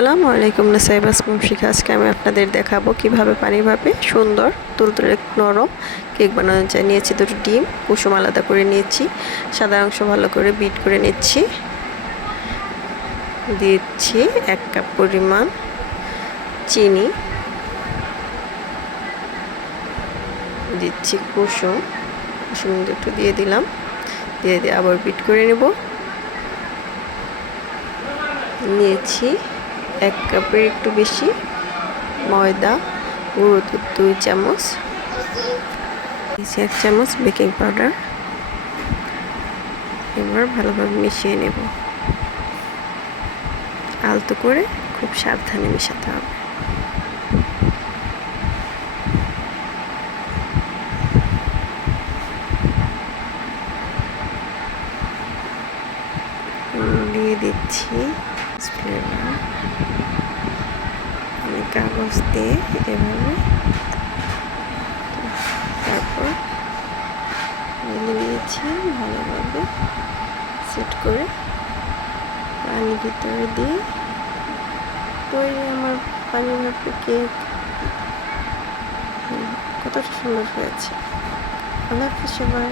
আসসালামু আলাইকুম নাসাইবাস শিখা। আজকে আমি আপনাদের দেখাবো কিভাবে পানি ভাপে সুন্দর তুলতুলে নরম কেক বানানো যায়। নিয়েছি দুটো ডিম, কুসুম আলাদা করে নিয়েছি, সাদা অংশ ভালো করে বিট করে নিচ্ছি। দিচ্ছি 1 কাপ পরিমাণ চিনি, দিচ্ছি কুসুম দুটো দিয়ে দিলাম, দিয়ে আবার বিট করে নেব। নিয়েছি 1 কাপের একটু বেশি ময়দা, গুঁড়ো দুধ 2 চামচ, 1 চামচ বেকিং পাউডার। এবার ভালোভাবে মিশিয়ে নেব। আলতো করে খুব সাবধানে মেশাতে হবে। দিয়ে দিচ্ছি ফ্লেভার। আমি কাগজ দিয়ে এভাবে তারপর মিলিয়ে নিয়েছি ভালোভাবে সেট করে পানি ভিতরে দিয়ে তৈরি আমার পানি ভাপে কেক। কতটা সুন্দর হয়েছে। আল্লাহ হাফেজ সবাই।